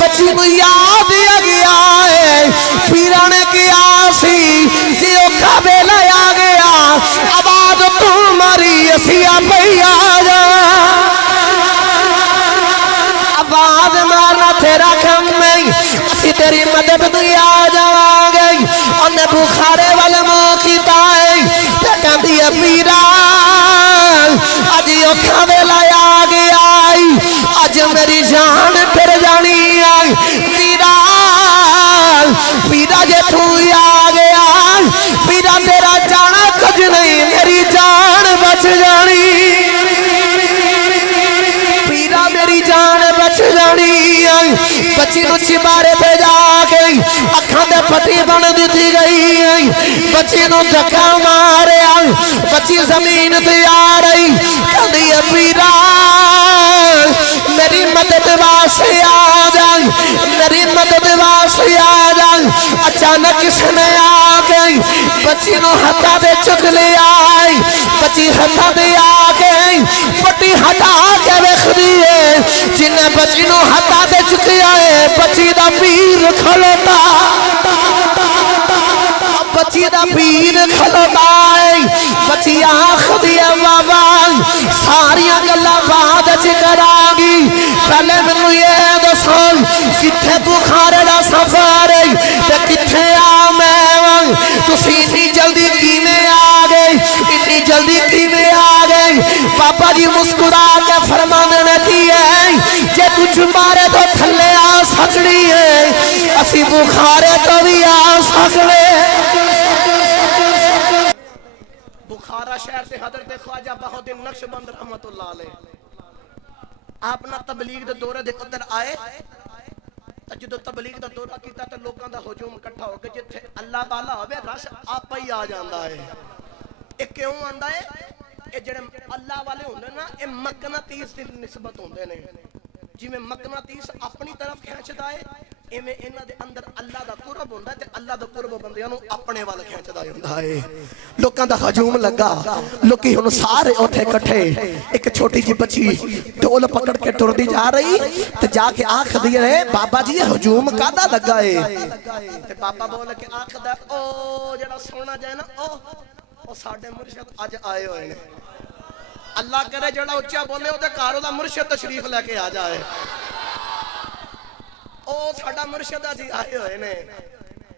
बच्ची को याद आ गया है पीरा ने किया सी जी औखा वेला आ गया आवाज तू मारी असिया भैया जा आवाज मारना तेरा काम नहीं असी तेरी मदद भी आ जावांगे उन्हें बुखारे वाले मुंह कीता है ते कहंदी है पीरा अज औखा वेला आ गया अज मेरी जान फिर जानी आई पीरा पीरा जे तू आ गया पीरा तेरा जाना कुछ नहीं मेरी जान बच जानी पीरा मेरी जान बच जानी आई बच्ची को चिबारे पे जाके अखा दे पट्टी बन दी गई बच्ची को धक्का मारे बच्ची जमीन ते आ रही कहती है पीरा मेरी मदद वास्ते आ जाए मेरी मदद वास्ते आ जाए अचानक किसने आ गई बच्ची को हथा दे चुक ले आई बच्ची हथा दे आ गई पट्टी हटा के वेखदी है जिन्हें बच्ची को हथा दे चुकिया है बच्ची दा पीर खलोता बच्ची दा पीर खलोता है बच्ची आखदी है बाबा सारिया गल्लां बाद च करांगी पहले मैनू ये दसो किथे बुखारे दा सफर है ते किथे आ मैं तुसी इतनी जल्दी किवें आ गए इतनी जल्दी किवें आ गए बाबा जी मुस्कुरा के फरमाने ने की है जे कुछ मारे तो थल्ले आ सकनी है असी बुखारे तो भी आ सकते बुखारा शहर से हजरत ख्वाजा बहुद्दीन नक्शबंद रहमतुल्लाह अलैह अपना तबलीग दे दौरे दे अंदर आए जो तबलीग का दौरा किया तो लोगों का हुजूम इकट्ठा हो गया जिथे अल्लाह वाला होवे रश आप ही आ जाता है ये क्यों आंदा है ये जेड़े अल्लाह वाले होंदे ना ये मकनातीस दी निस्बत होंदे ने जिवें मकनातीस अपनी तरफ खींचदा है इवें इन्हां दे अंदर अल्लाह दा कुर्ब हुंदा ते अल्लाह दा कुर्ब बंदियां नूं अपने वाल खींचदा हुंदा है लोकां दा हुजूम लगा लोकी हुण सारे उथे इकट्ठे एक छोटी जी बच्ची ढोल पकड़ के टुरदी जा रही ते जाके आखदी है बाबा जी हुजूम कादा लगा है ते बाबा बोल के आखदा ओ जेड़ा सोना जाए ना ओ साडे मुर्शिद अज आए होए ने अल्लाह करे जेड़ा उच्चा बोले ओदे घर ओदा मुर्शिद तशरीफ लेके आ जाए ओ साडा मुर्शिद जी आए हुए ने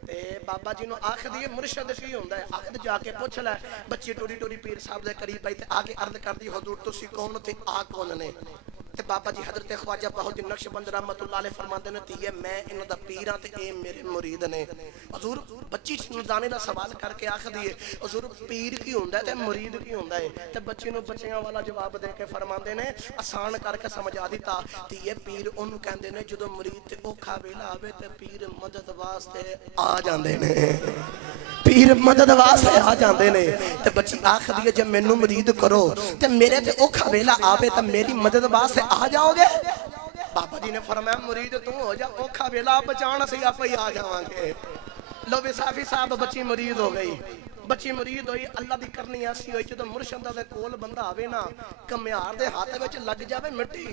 ते बाबा जी नु आखदी है मुर्शिद की हुंदा है आखद जाके पूछ ले बच्ची टोरी टोरी पीर साहब दे करीब आई ते आके अर्ज करदी हुजूर तुसी कौन ते आ कौन ने ते बाबा जी हजरत ख्वाजा बहुद्दीन नक्शबंद रहमतुल्लाह अलैह फरमाते ने तीए मैं इन्हां दा पीर हां ते ए मेरे मुरीद ने हुजूर बच्ची जाने दा सवाल करके आखदी है हुजूर पीर की हुंदा है ते मुरीद की हुंदा है ते बच्ची नु बच्चियां वाला जवाब दे के फरमाते ने आसान करके समझा दिता तीए पीर ओनू कहंदे ने जदों मुरीद ते औखा वेला आवे ते पीर मदद वास्ते आ जांदे ने पीर मदद वास्ते आ जांदे ने ते बच्ची आखदी है जे मैनू मुरीद करो ते मेरे ते औखा वेला आवे ते मेरी मदद वास्ते आ जाओगे बाबा जी ने फरमाया मुरीद तू हो जा औखा वेला बचाण असीं आपे ही आ जावांगे लो विसाफी साहब बच्ची मुरीद हो गई बच्ची मुरीद हुई अल्लाह दी करनी ऐसी हुई जो मुर्शिद दे कोल बंदा आवे ना कमियार दे हाथ विच लग जावे मिट्टी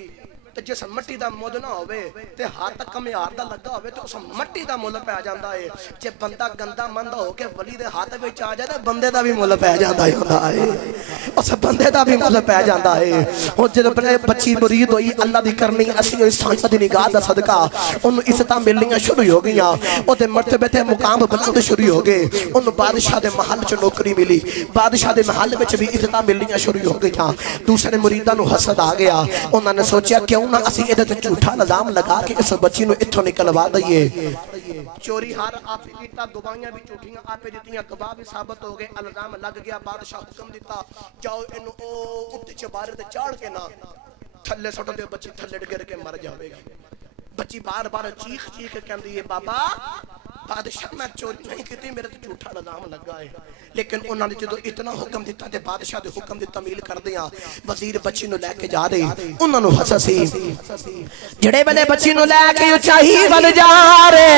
ते जिस मिट्टी दा मुल ना होवे ते हाथ कमियार दा लगा होवे ते उस मिट्टी दा मुल पै जांदा है जे बंदा गंदा मंद हो के वली दे हाथ विच आ जाए ते बंदे दा भी मुल पै जांदा है उस बंदे दा भी मुल पै जांदा है हुण जद बच्ची मुरीद होई अल्लाह दी करनी असी संत दी निगाह दा सदका ओनू इज्जतां मिलनियां शुरू हो गईयां ओदे मर्तबे ते मुकाम बुलंद शुरू हो गए ओनू बादशाह दे महल च नौकरी मिली बादशाह दे महल विच भी इज्जतां मिलनियां शुरू हो गईयां दूसरे मुरीदां नू हसद आ गया उन्हां ने सोचा क्यों ना असी इहदे ते झूठा इल्जाम लगा के इस बच्ची नू इत्थों निकलवा दईए चोरी हार आपे कीता गवाहियां भी झूठियां आपे दित्तियां गवाह भी साबित हो गए इल्जाम लग गया बादशाह हुक्म दिता जाओ इनू ओ उत्ते चबारे ते चढ़ के ना थल्ले सुट दे बच्ची थल्ले गिर के मर जाएगी बच्ची बार बार चीख चीख कहती है बाबा बादशाह मैं चोरी नहीं की मेरे तो झूठा इल्जाम लगा है लेकिन उन्होंने जो इतना हुक्म दिता ते बादशाह दे हुक्म दी तमील करदे आ वजीर बच्ची नु लेके जा रहे उन्होंने हसा सी जड़े वेले बच्ची नु लेके ऊंचाई वाल जा रहे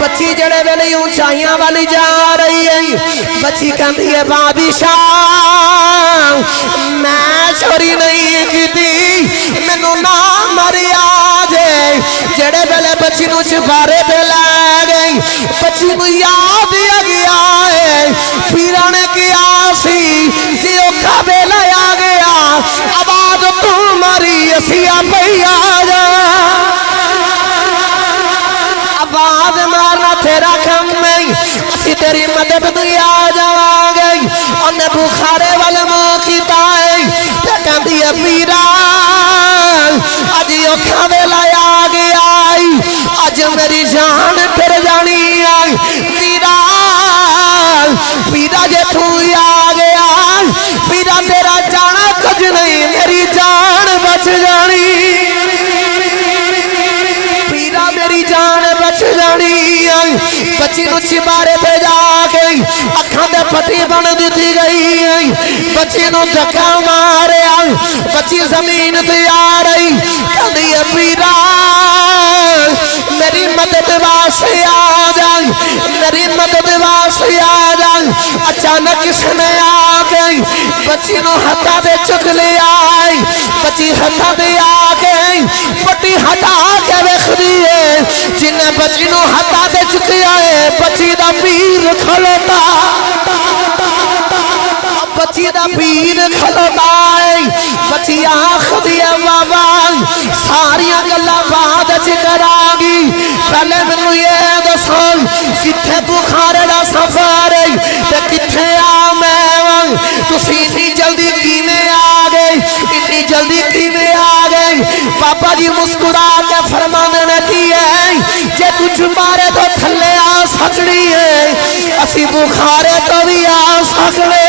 बच्ची जड़े वेले ऊंचाइयां वाल जा रही है बच्ची कहती है बादशाह मैं चोरी नहीं की मैनू ना मरिया जे जेड़े वेले बच्ची नूं चुबारे ते लै गई बच्ची नूं याद आ गया है पीरा ने किया सी जे औखा वेला आ गया आवाज तू मारी असिया पई आ जा आवाज मारना तेरा काम नहीं असी तेरी मदद भी आ जावांगे उन्हें बुखारे वाले मुंह कीता है ते कहंदी है पीरा अज औखा वेला आ गया अज मेरी जान फिर जानी आई पीरा पीरा जे तू आ गया पीरा तेरा जाना कुछ नहीं मेरी जान बच जानी मेरी जान बच जानी बच्ची नूं चिबारे पे जाके अखां दे पट्टी बन दी गई बच्ची नूं धक्का मारिया बच्ची जमीन ते आ रही कहंदी है पीरा मेरी मदद वास्ते आ जा मेरी मदद वास्ते आ जा अचानक किसने आ गई बच्ची नूं हत्था दे चुक लिया बच्ची हत्था दे आ गई पट्टी हटा के वेखदी है जिन्हें बच्ची नूं हत्था दे चुकिया है बच्ची दा पीर खलोता बच्ची दा पीर खलोता है बच्ची आखदी है बाबा सारिया गल्लां बाद च करांगी पहले मैनूं ये दसो कित्थे बुखारे दा सफर है ते कित्थे आ मैं तुसीं इन्नी जल्दी किवें आ गए इन्नी जल्दी किवें आ गए बाबा जी मुस्कुरा के फरमाने ने की है जे तू चुबारे तो थल्ले आ सकनी है असी बुखारे तो भी आ सकने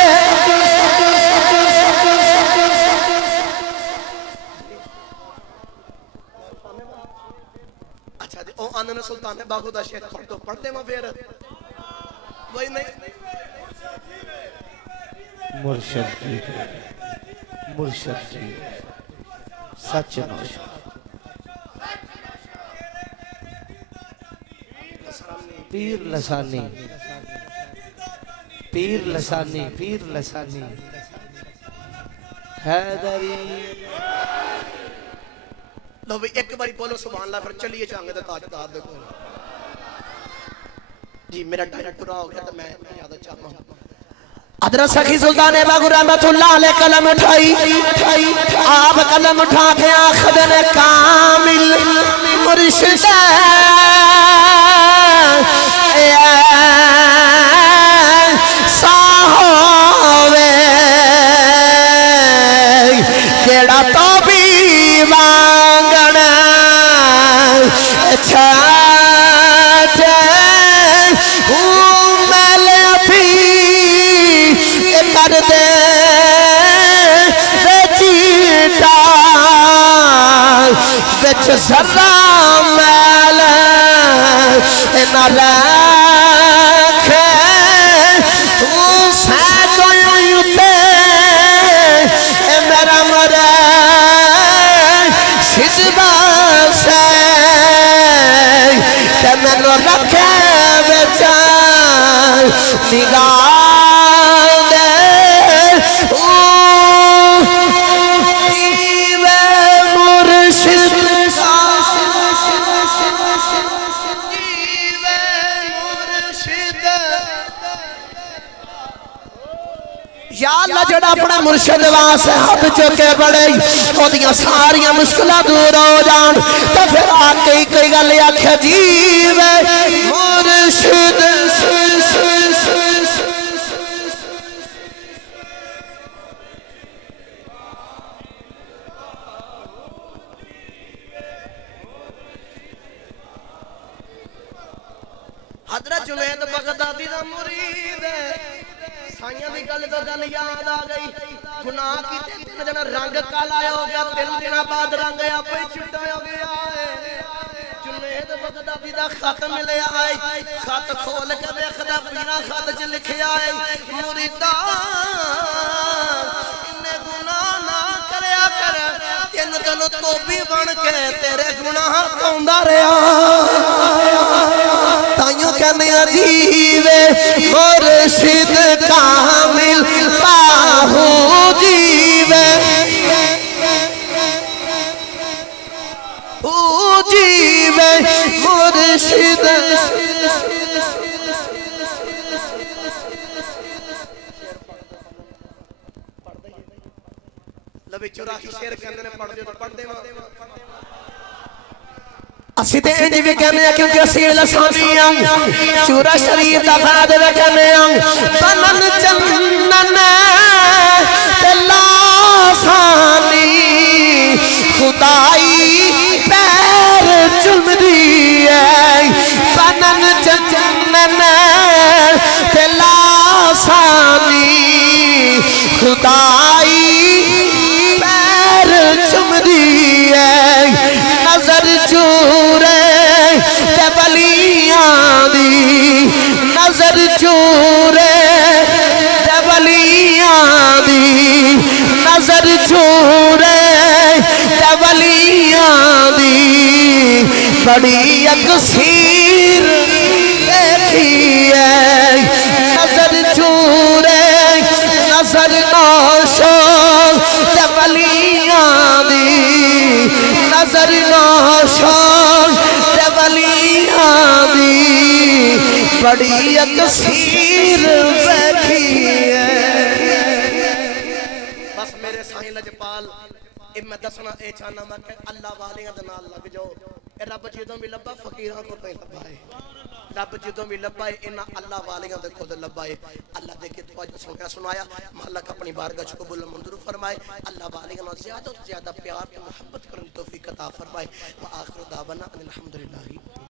अच्छा जी ओ आनंद सुल्तान बागू दा शेर पढ़ दो पढ़ देवां फिर वही नहीं मुर्शिद जी सच नौश पीर लसानी पीर लसानी पीर लसानी हैदरी लो भाई एक बारी बोलो सुभान अल्लाह फिर चलिए जाएंगे तो ताजदार देखो जी मेरा टाइम पूरा हो गया तो मैं याद चाहता हूँ हज़रत सखी सुल्तान बागू रहमतुल्लाह अलैह कलम उठाई आप कलम उठा के आखद ने कामिल मुर्शिद साहोवे जेड़ा तो भी वांगण कर दे चीटा बिच जरा मैल न रखे मेरा मरे सिजबा से मैनू रखे बिच निगाह जड़ा अपने मुर्शिद वास्ते हाथ चुके बड़े ओदियां सारियां मुश्किलां दूर हो जान तो फिर आके कोई गल आखे जीव मुर्शिद हज़रत जुनैद बगदादी दा मुरीद साइयां दी गल तो गल याद आ गई गुनाह कीते तीन दिन रंग काला हो गया 3 दिन बाद रंग आपे चिट्टा हो गया जुनैद बगदादी दा खत मिलिया है खत खोल के देखदा पीरा खत च लिखिया है मुरीदा इन्ने गुनाह ना करया कर 3 दिन तौबी बन के तेरे गुनाह धोंदा रहा ताइयों कहने अजीवे मुर्शिद कामिल बाहू जीवे ओ जी जब 84 शेर कहंदे ने पढ़ दे तो पढ़ देवा ਅਸੀਂ ਤੇ ਇੰਜ ਵੀ ਕਹਿੰਦੇ ਆ ਕਿਉਂਕਿ ਅਸੀਂ ਲਸਾਨੀ ਆ ਚੂਰਾ ਸ਼ਰੀਫ ਦਾ ਫਾਦ ਵੇਖਨੇ ਆ ਬਨਨ ਚੰਨਨ ਤੇ ਲਾਸਾਨੀ ਖੁਦਾਈ ਪੈਰ ਚੁੰਮਦੀ ਐ ਬਨਨ ਚੰਨਨ ਤੇ ਲਾਸਾਨੀ ਖੁਦਾਈ ਪੈਰ ਚੁੰਮਦੀ ਐ नजर चूरे ते बलियां दी नजर चूरे ते बलियां दी नजर चूरे ते बलियां दी बड़ी अकसीर देखी है नजर चूरे नजर नौशो ते बलियां दी नजर नौशान ते बलियां दी बड़ी अकसीर बैठी है बस मेरे साईं लजपाल ए मैं दसना ए चाहना मैं कि अल्लाह वालियां दे नाल लग जाओ ए रब जदों भी लब्बा फकीरां को नहीं लब्बा है रब जदों भी लब्बा है इना अल्लाह वालियां दे खुद लब्बा है अल्लाह दे के तो सुनया सुनाया मालिक अपनी बारगाह च कबूल मंजूर फरमाए अल्लाह वालियां नाल ज्यादा से ज्यादा प्यार ते मोहब्बत करने की तौफीक अता फरमाए व आखिर दावना अनिल हम्दुलिल्लाह।